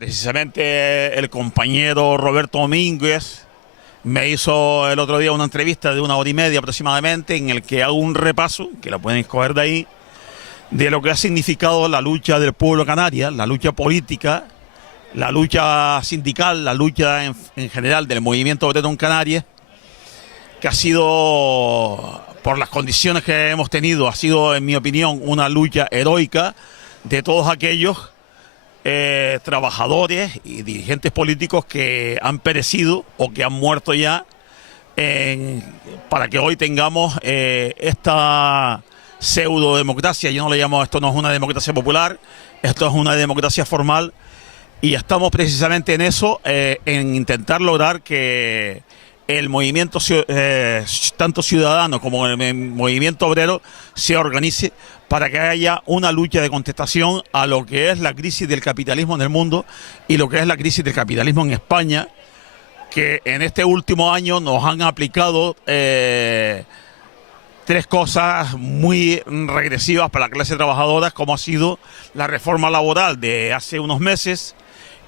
Precisamente el compañero Roberto Domínguez me hizo el otro día una entrevista de 1 hora y media aproximadamente, en el que hago un repaso, que la pueden escoger de ahí, de lo que ha significado la lucha del pueblo canario, la lucha política, la lucha sindical, la lucha en general del movimiento obrero en Canarias, que ha sido, por las condiciones que hemos tenido, ha sido, en mi opinión, una lucha heroica de todos aquellos trabajadores y dirigentes políticos que han perecido o que han muerto ya para que hoy tengamos esta pseudo democracia. Yo no le llamo, esto no es una democracia popular, esto es una democracia formal, y estamos precisamente en eso, en intentar lograr que el movimiento tanto ciudadano como el movimiento obrero se organice para que haya una lucha de contestación a lo que es la crisis del capitalismo en el mundo y lo que es la crisis del capitalismo en España, que en este último año nos han aplicado tres cosas muy regresivas para la clase trabajadora, como ha sido la reforma laboral de hace unos meses,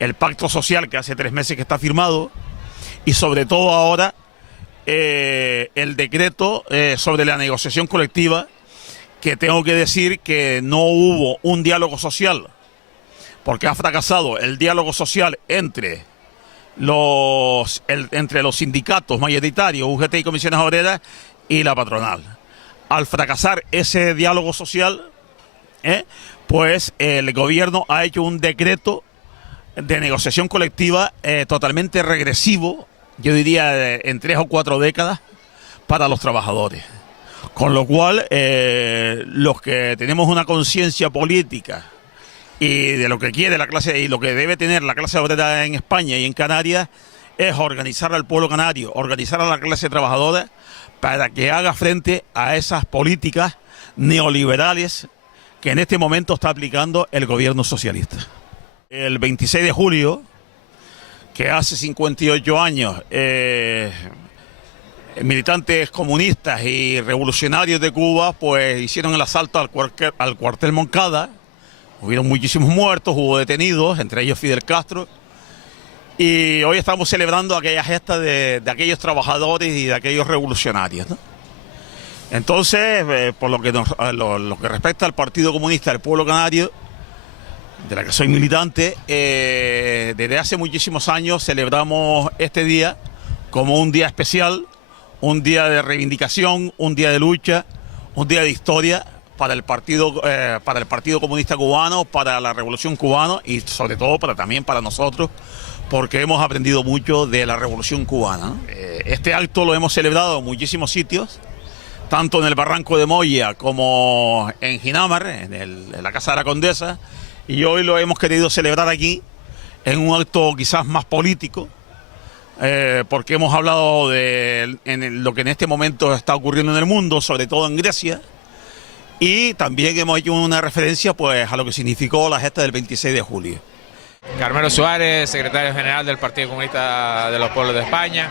el pacto social que hace 3 meses que está firmado, y sobre todo ahora el decreto sobre la negociación colectiva, que tengo que decir que no hubo un diálogo social, porque ha fracasado el diálogo social entre los sindicatos mayoritarios, UGT y comisiones obreras, y la patronal. Al fracasar ese diálogo social, pues el gobierno ha hecho un decreto de negociación colectiva totalmente regresivo, yo diría en 3 o 4 décadas, para los trabajadores. Con lo cual, los que tenemos una conciencia política y de lo que quiere la clase y lo que debe tener la clase obrera en España y en Canarias, es organizar al pueblo canario, organizar a la clase trabajadora para que haga frente a esas políticas neoliberales que en este momento está aplicando el gobierno socialista. El 26 de julio, que hace 58 años, militantes comunistas y revolucionarios de Cuba pues hicieron el asalto al cuartel Moncada. Hubieron muchísimos muertos, hubo detenidos, entre ellos Fidel Castro, y hoy estamos celebrando aquella gesta de aquellos trabajadores y de aquellos revolucionarios, ¿no? Entonces, por lo que respecta al Partido Comunista del Pueblo Canario, de la que soy militante, desde hace muchísimos años celebramos este día como un día especial, un día de reivindicación, un día de lucha, un día de historia para el Partido Comunista Cubano, para la Revolución Cubana y sobre todo también para nosotros, porque hemos aprendido mucho de la Revolución Cubana, ¿no? Este acto lo hemos celebrado en muchísimos sitios, tanto en el Barranco de Moya como en Ginamar, en la Casa de la Condesa, y hoy lo hemos querido celebrar aquí en un acto quizás más político, porque hemos hablado de lo que en este momento está ocurriendo en el mundo, sobre todo en Grecia, y también hemos hecho una referencia pues a lo que significó la gesta del 26 de julio. Carmelo Suárez, secretario general del Partido Comunista de los Pueblos de España.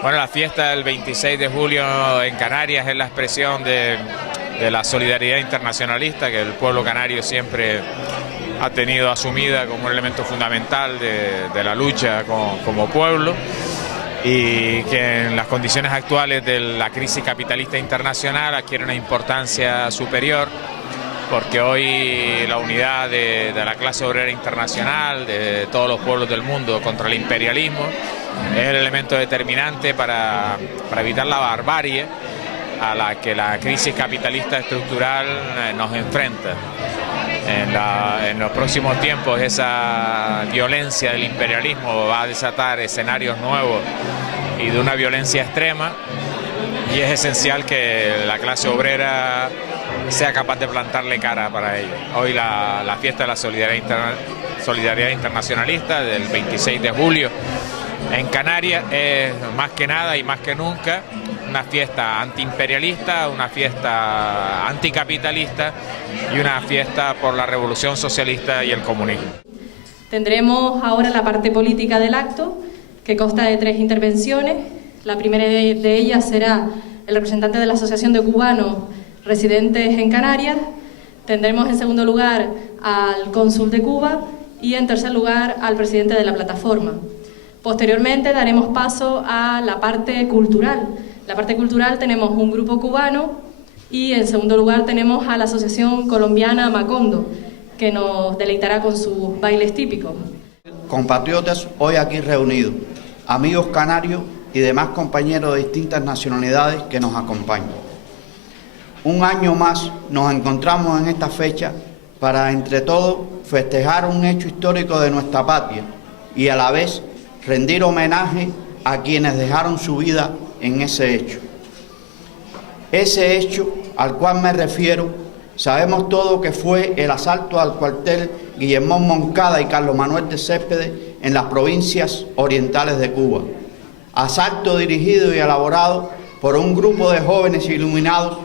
Bueno, la fiesta del 26 de julio en Canarias es la expresión de la solidaridad internacionalista que el pueblo canario siempre ha tenido asumida como un elemento fundamental de la lucha como pueblo, y que en las condiciones actuales de la crisis capitalista internacional adquiere una importancia superior, porque hoy la unidad de la clase obrera internacional, de todos los pueblos del mundo contra el imperialismo, es el elemento determinante para evitar la barbarie a la que la crisis capitalista estructural nos enfrenta. En los próximos tiempos esa violencia del imperialismo va a desatar escenarios nuevos y de una violencia extrema, y es esencial que la clase obrera sea capaz de plantarle cara para ello. Hoy la fiesta de la solidaridad internacionalista del 26 de julio en Canarias es más que nada y más que nunca una fiesta antiimperialista, una fiesta anticapitalista y una fiesta por la revolución socialista y el comunismo. Tendremos ahora la parte política del acto, que consta de 3 intervenciones. La primera de ellas será el representante de la Asociación de Cubanos Residentes en Canarias. Tendremos en segundo lugar al cónsul de Cuba y en tercer lugar al presidente de la plataforma. Posteriormente daremos paso a la parte cultural. La parte cultural tenemos un grupo cubano y en segundo lugar tenemos a la Asociación Colombiana Macondo, que nos deleitará con sus bailes típicos. Compatriotas hoy aquí reunidos, amigos canarios y demás compañeros de distintas nacionalidades que nos acompañan. Un año más nos encontramos en esta fecha para entre todos festejar un hecho histórico de nuestra patria y a la vez rendir homenaje a quienes dejaron su vida en ese hecho. Ese hecho al cual me refiero, sabemos todos que fue el asalto al cuartel Guillermo Moncada y Carlos Manuel de Céspedes en las provincias orientales de Cuba. Asalto dirigido y elaborado por un grupo de jóvenes iluminados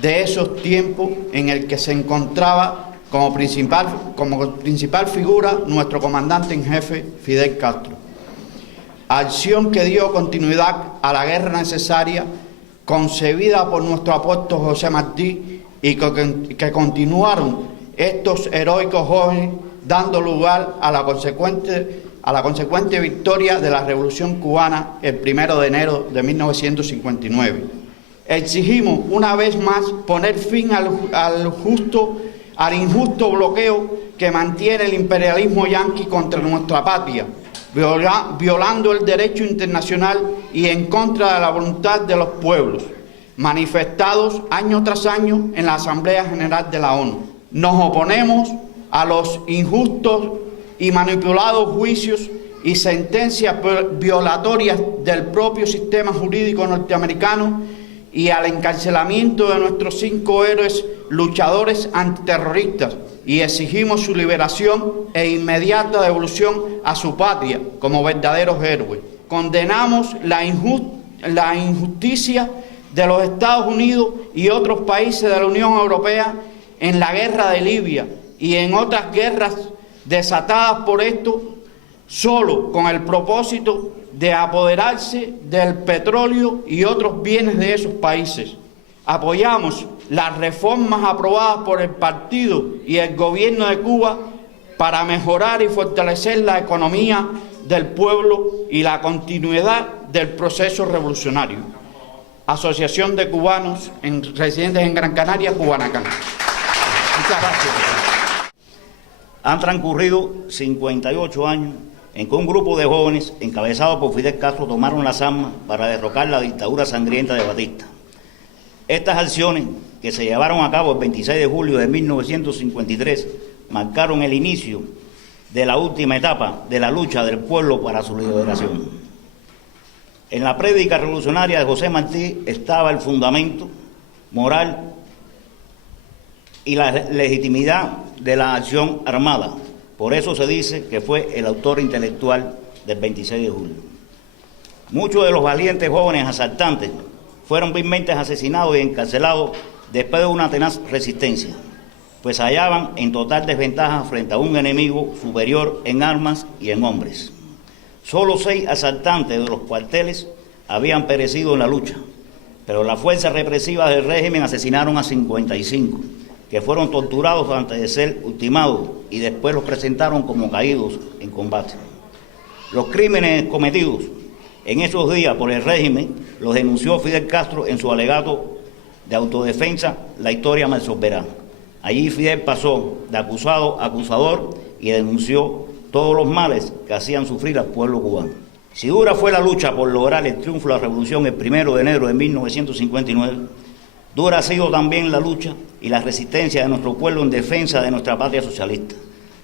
de esos tiempos en el que se encontraba como principal figura nuestro comandante en jefe Fidel Castro. Acción que dio continuidad a la guerra necesaria concebida por nuestro apóstol José Martí y que continuaron estos heroicos jóvenes dando lugar a la consecuente victoria de la Revolución Cubana el 1 de enero de 1959. Exigimos una vez más poner fin al injusto bloqueo que mantiene el imperialismo yanqui contra nuestra patria, violando el derecho internacional y en contra de la voluntad de los pueblos, manifestados año tras año en la Asamblea General de la ONU. Nos oponemos a los injustos y manipulados juicios y sentencias violatorias del propio sistema jurídico norteamericano y al encarcelamiento de nuestros 5 héroes luchadores antiterroristas y exigimos su liberación e inmediata devolución a su patria como verdaderos héroes. Condenamos la injusticia de los Estados Unidos y otros países de la Unión Europea en la guerra de Libia y en otras guerras desatadas por esto solo con el propósito de apoderarse del petróleo y otros bienes de esos países. Apoyamos las reformas aprobadas por el partido y el gobierno de Cuba para mejorar y fortalecer la economía del pueblo y la continuidad del proceso revolucionario. Asociación de Cubanos residentes en Gran Canaria, Cubanacán. Muchas gracias. Han transcurrido 58 años en que un grupo de jóvenes encabezados por Fidel Castro tomaron las armas para derrocar la dictadura sangrienta de Batista. Estas acciones, que se llevaron a cabo el 26 de julio de 1953, marcaron el inicio de la última etapa de la lucha del pueblo para su liberación. En la prédica revolucionaria de José Martí estaba el fundamento moral y la legitimidad de la acción armada. Por eso se dice que fue el autor intelectual del 26 de julio. Muchos de los valientes jóvenes asaltantes fueron vilmente asesinados y encarcelados después de una tenaz resistencia, pues se hallaban en total desventaja frente a un enemigo superior en armas y en hombres. Solo 6 asaltantes de los cuarteles habían perecido en la lucha, pero las fuerzas represivas del régimen asesinaron a 55, que fueron torturados antes de ser ultimados y después los presentaron como caídos en combate. Los crímenes cometidos en esos días por el régimen los denunció Fidel Castro en su alegato de autodefensa, La historia me absolverá. Allí Fidel pasó de acusado a acusador y denunció todos los males que hacían sufrir al pueblo cubano. Si dura fue la lucha por lograr el triunfo de la revolución el 1 de enero de 1959, dura ha sido también la lucha y la resistencia de nuestro pueblo en defensa de nuestra patria socialista,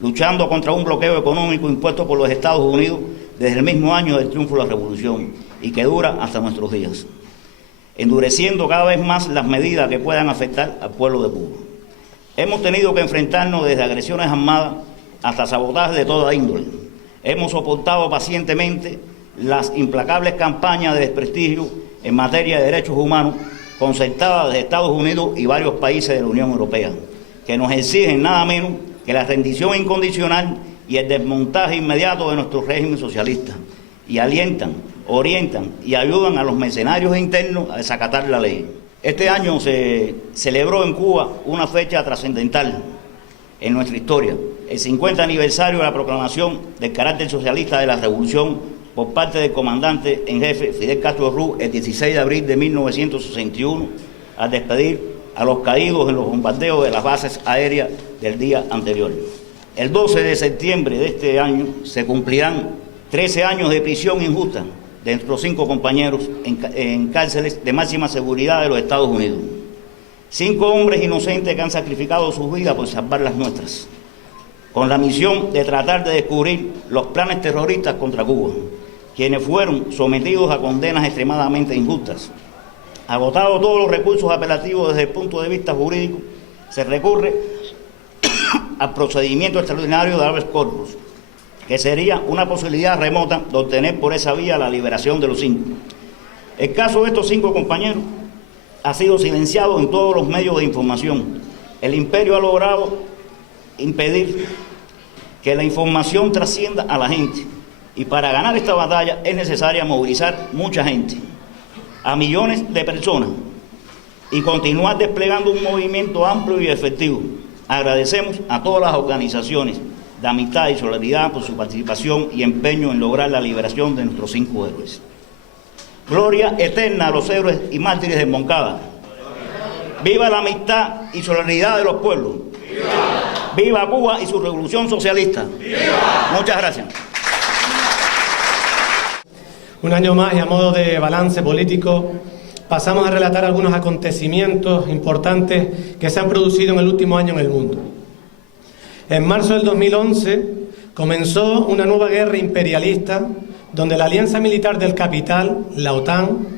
luchando contra un bloqueo económico impuesto por los Estados Unidos desde el mismo año del triunfo de la revolución y que dura hasta nuestros días, endureciendo cada vez más las medidas que puedan afectar al pueblo de Cuba. Hemos tenido que enfrentarnos desde agresiones armadas hasta sabotajes de toda índole. Hemos soportado pacientemente las implacables campañas de desprestigio en materia de derechos humanos concertadas de Estados Unidos y varios países de la Unión Europea, que nos exigen nada menos que la rendición incondicional y el desmontaje inmediato de nuestro régimen socialista, y alientan, orientan y ayudan a los mercenarios internos a desacatar la ley. Este año se celebró en Cuba una fecha trascendental, en nuestra historia, el 50 aniversario de la proclamación del carácter socialista de la revolución por parte del comandante en jefe Fidel Castro Ruz el 16 de abril de 1961, al despedir a los caídos en los bombardeos de las bases aéreas del día anterior. El 12 de septiembre de este año se cumplirán 13 años de prisión injusta de nuestros 5 compañeros en cárceles de máxima seguridad de los Estados Unidos. 5 hombres inocentes que han sacrificado sus vidas por salvar las nuestras, con la misión de tratar de descubrir los planes terroristas contra Cuba, quienes fueron sometidos a condenas extremadamente injustas. Agotados todos los recursos apelativos desde el punto de vista jurídico, se recurre al procedimiento extraordinario de habeas corpus, que sería una posibilidad remota de obtener por esa vía la liberación de los 5. El caso de estos 5 compañeros ha sido silenciado en todos los medios de información. El imperio ha logrado impedir que la información trascienda a la gente, y para ganar esta batalla es necesaria movilizar mucha gente, a millones de personas, y continuar desplegando un movimiento amplio y efectivo. Agradecemos a todas las organizaciones de amistad y solidaridad por su participación y empeño en lograr la liberación de nuestros 5 héroes. Gloria eterna a los héroes y mártires de Moncada. Viva la amistad y solidaridad de los pueblos. Viva Cuba y su revolución socialista. Muchas gracias. Un año más y a modo de balance político, pasamos a relatar algunos acontecimientos importantes que se han producido en el último año en el mundo. En marzo del 2011 comenzó una nueva guerra imperialista donde la alianza militar del capital, la OTAN,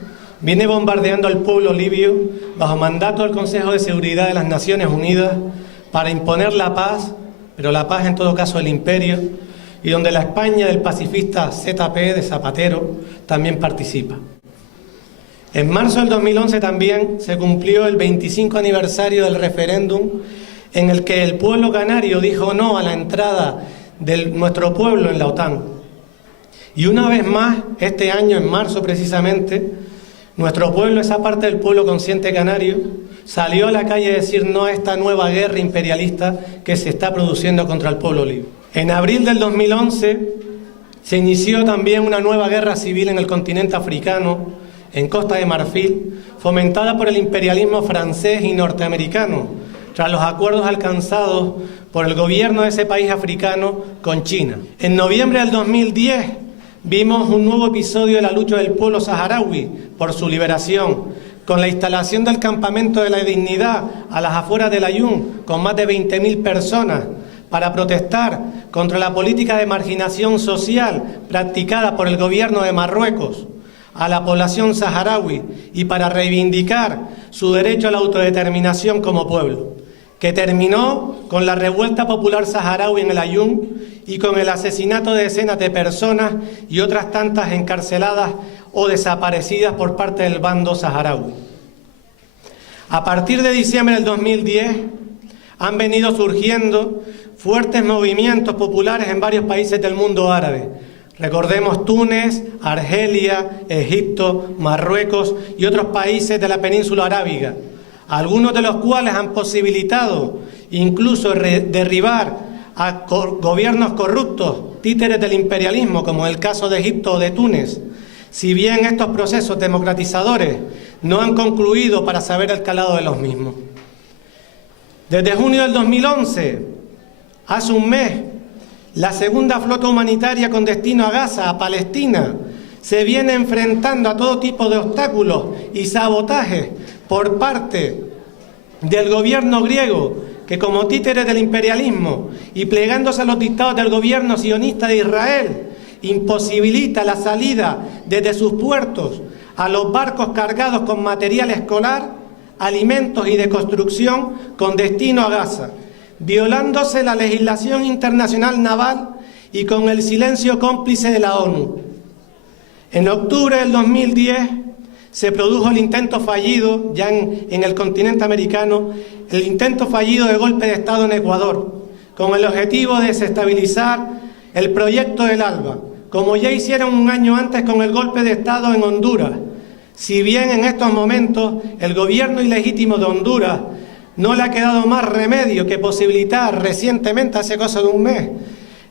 viene bombardeando al pueblo libio bajo mandato del Consejo de Seguridad de las Naciones Unidas para imponer la paz, pero la paz en todo caso del imperio, y donde la España del pacifista ZP de Zapatero también participa. En marzo del 2011 también se cumplió el 25 aniversario del referéndum en el que el pueblo canario dijo no a la entrada de nuestro pueblo en la OTAN. Y una vez más, este año, en marzo precisamente, nuestro pueblo, esa parte del pueblo consciente canario, salió a la calle a decir no a esta nueva guerra imperialista que se está produciendo contra el pueblo libio. En abril del 2011 se inició también una nueva guerra civil en el continente africano, en Costa de Marfil, fomentada por el imperialismo francés y norteamericano, tras los acuerdos alcanzados por el gobierno de ese país africano con China. En noviembre del 2010 vimos un nuevo episodio de la lucha del pueblo saharaui por su liberación, con la instalación del campamento de la dignidad a las afueras de Laayoune, con más de 20.000 personas, para protestar contra la política de marginación social practicada por el gobierno de Marruecos a la población saharaui y para reivindicar su derecho a la autodeterminación como pueblo, que terminó con la revuelta popular saharaui en el Laayoune y con el asesinato de decenas de personas y otras tantas encarceladas o desaparecidas por parte del bando saharaui. A partir de diciembre del 2010 han venido surgiendo fuertes movimientos populares en varios países del mundo árabe. Recordemos Túnez, Argelia, Egipto, Marruecos y otros países de la península arábiga, algunos de los cuales han posibilitado incluso derribar a gobiernos corruptos, títeres del imperialismo, como el caso de Egipto o de Túnez, si bien estos procesos democratizadores no han concluido para saber el calado de los mismos. Desde junio del 2011, hace un mes, la segunda flota humanitaria con destino a Gaza, a Palestina, se viene enfrentando a todo tipo de obstáculos y sabotajes por parte del gobierno griego, que como títeres del imperialismo y plegándose a los dictados del gobierno sionista de Israel, imposibilita la salida desde sus puertos a los barcos cargados con material escolar, alimentos y de construcción con destino a Gaza, violándose la legislación internacional naval y con el silencio cómplice de la ONU. En octubre del 2010 se produjo el intento fallido, ya en el continente americano, el intento fallido de golpe de Estado en Ecuador, con el objetivo de desestabilizar el proyecto del ALBA, como ya hicieron un año antes con el golpe de Estado en Honduras. Si bien en estos momentos el gobierno ilegítimo de Honduras no le ha quedado más remedio que posibilitar recientemente, hace cosa de un mes,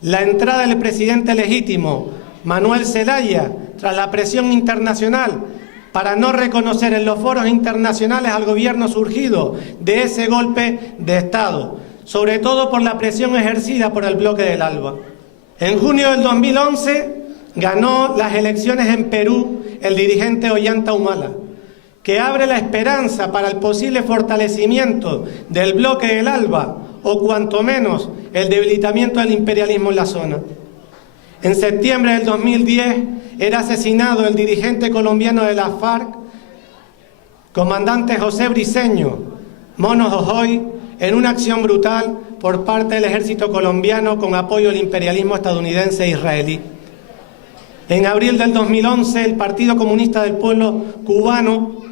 la entrada del presidente legítimo, Manuel Zelaya, tras la presión internacional para no reconocer en los foros internacionales al gobierno surgido de ese golpe de Estado, sobre todo por la presión ejercida por el bloque del ALBA. En junio del 2011 ganó las elecciones en Perú el dirigente Ollanta Humala, que abre la esperanza para el posible fortalecimiento del bloque del ALBA o cuanto menos el debilitamiento del imperialismo en la zona. En septiembre del 2010 era asesinado el dirigente colombiano de la FARC, comandante José Briceño Mono Jojoy, en una acción brutal por parte del ejército colombiano con apoyo del imperialismo estadounidense e israelí. En abril del 2011, el Partido Comunista del Pueblo Cubano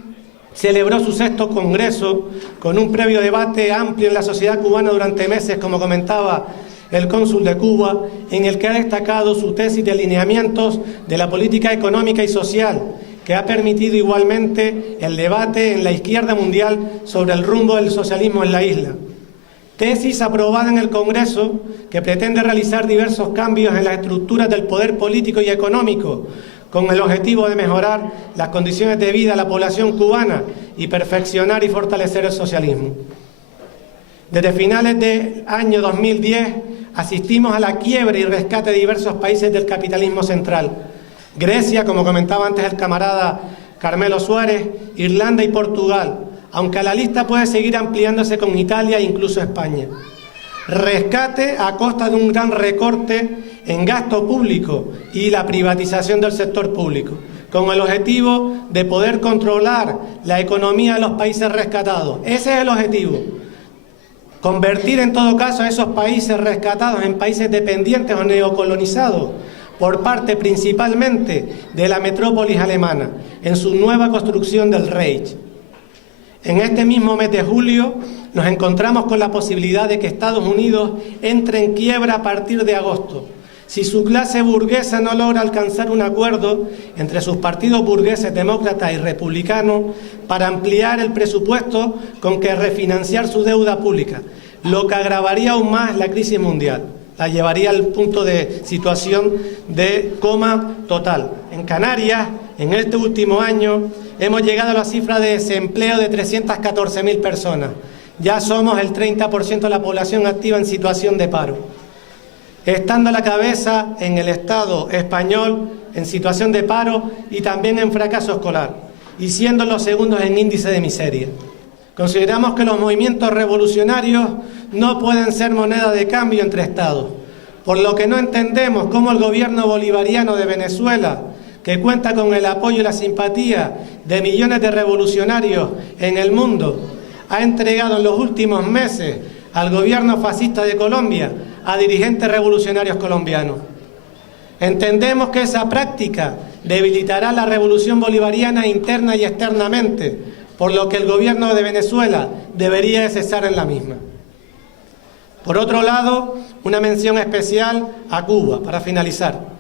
celebró su 6º congreso con un previo debate amplio en la sociedad cubana durante meses, como comentaba el cónsul de Cuba, en el que ha destacado su tesis de alineamientos de la política económica y social, que ha permitido igualmente el debate en la izquierda mundial sobre el rumbo del socialismo en la isla. Tesis aprobada en el Congreso que pretende realizar diversos cambios en las estructuras del poder político y económico, con el objetivo de mejorar las condiciones de vida de la población cubana y perfeccionar y fortalecer el socialismo. Desde finales del año 2010 asistimos a la quiebra y rescate de diversos países del capitalismo central. Grecia, como comentaba antes el camarada Carmelo Suárez, Irlanda y Portugal, aunque la lista puede seguir ampliándose con Italia e incluso España. Rescate a costa de un gran recorte en gasto público y la privatización del sector público, con el objetivo de poder controlar la economía de los países rescatados. Ese es el objetivo. Convertir en todo caso a esos países rescatados en países dependientes o neocolonizados por parte principalmente de la metrópolis alemana en su nueva construcción del Reich. En este mismo mes de julio nos encontramos con la posibilidad de que Estados Unidos entre en quiebra a partir de agosto, si su clase burguesa no logra alcanzar un acuerdo entre sus partidos burgueses demócratas y republicanos para ampliar el presupuesto con que refinanciar su deuda pública, lo que agravaría aún más la crisis mundial, la llevaría al punto de situación de coma total. En Canarias, en este último año, hemos llegado a la cifra de desempleo de 314.000 personas. Ya somos el 30% de la población activa en situación de paro, estando a la cabeza en el Estado español en situación de paro y también en fracaso escolar, y siendo los segundos en índice de miseria. Consideramos que los movimientos revolucionarios no pueden ser moneda de cambio entre Estados, por lo que no entendemos cómo el gobierno bolivariano de Venezuela, que cuenta con el apoyo y la simpatía de millones de revolucionarios en el mundo, ha entregado en los últimos meses al gobierno fascista de Colombia a dirigentes revolucionarios colombianos. Entendemos que esa práctica debilitará la revolución bolivariana interna y externamente, por lo que el gobierno de Venezuela debería de cesar en la misma. Por otro lado, una mención especial a Cuba, para finalizar.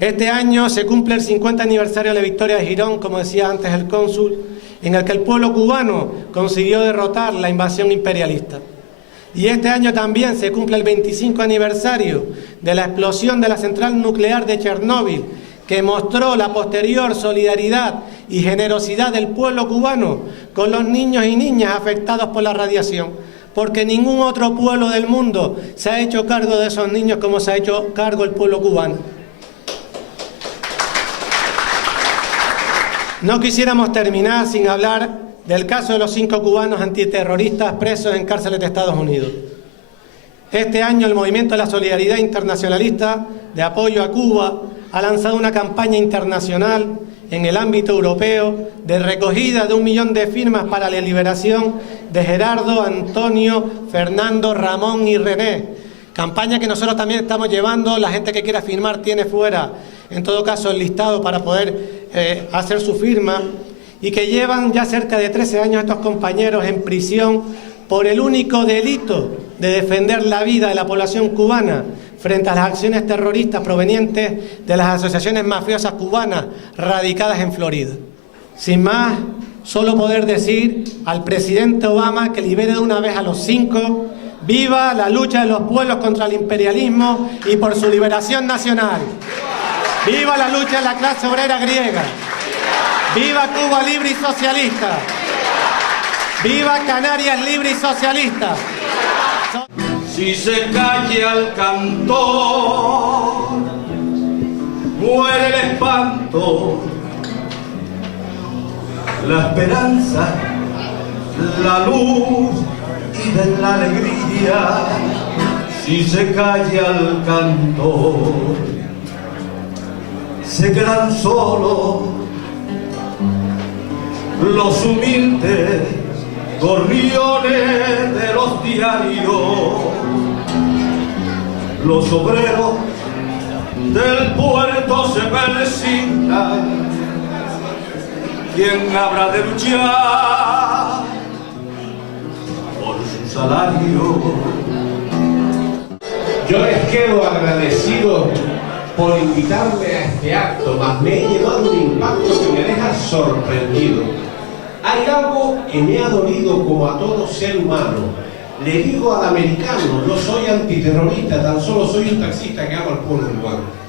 Este año se cumple el 50 aniversario de la victoria de Girón, como decía antes el cónsul, en el que el pueblo cubano consiguió derrotar la invasión imperialista. Y este año también se cumple el 25 aniversario de la explosión de la central nuclear de Chernóbil, que mostró la posterior solidaridad y generosidad del pueblo cubano con los niños y niñas afectados por la radiación, porque ningún otro pueblo del mundo se ha hecho cargo de esos niños como se ha hecho cargo el pueblo cubano. No quisiéramos terminar sin hablar del caso de los 5 cubanos antiterroristas presos en cárceles de Estados Unidos. Este año el Movimiento de la Solidaridad Internacionalista de apoyo a Cuba ha lanzado una campaña internacional en el ámbito europeo de recogida de 1 millón de firmas para la liberación de Gerardo, Antonio, Fernando, Ramón y René. Campaña que nosotros también estamos llevando. La gente que quiera firmar tiene fuera, en todo caso, el listado para poder hacer su firma, y que llevan ya cerca de 13 años estos compañeros en prisión por el único delito de defender la vida de la población cubana frente a las acciones terroristas provenientes de las asociaciones mafiosas cubanas radicadas en Florida. Sin más, solo poder decir al presidente Obama que libere de una vez a los 5. ¡Viva la lucha de los pueblos contra el imperialismo y por su liberación nacional! ¡Viva la lucha de la clase obrera griega! ¡Viva Cuba libre y socialista! ¡Viva Canarias libre y socialista! Si se calla el cantor, muere el espanto, la esperanza, la luz y de la alegría. Si se calla el cantor, se quedan solos los humildes gorriones de los diarios, los obreros del puerto se persignan. ¿Quién habrá de luchar por su salario? Yo les quedo agradecido por invitarme a este acto, mas me he llevado un impacto que me deja sorprendido. Hay algo que me ha dolido como a todo ser humano. Le digo al americano, no soy antiterrorista, tan solo soy un taxista que ama al pueblo urbano.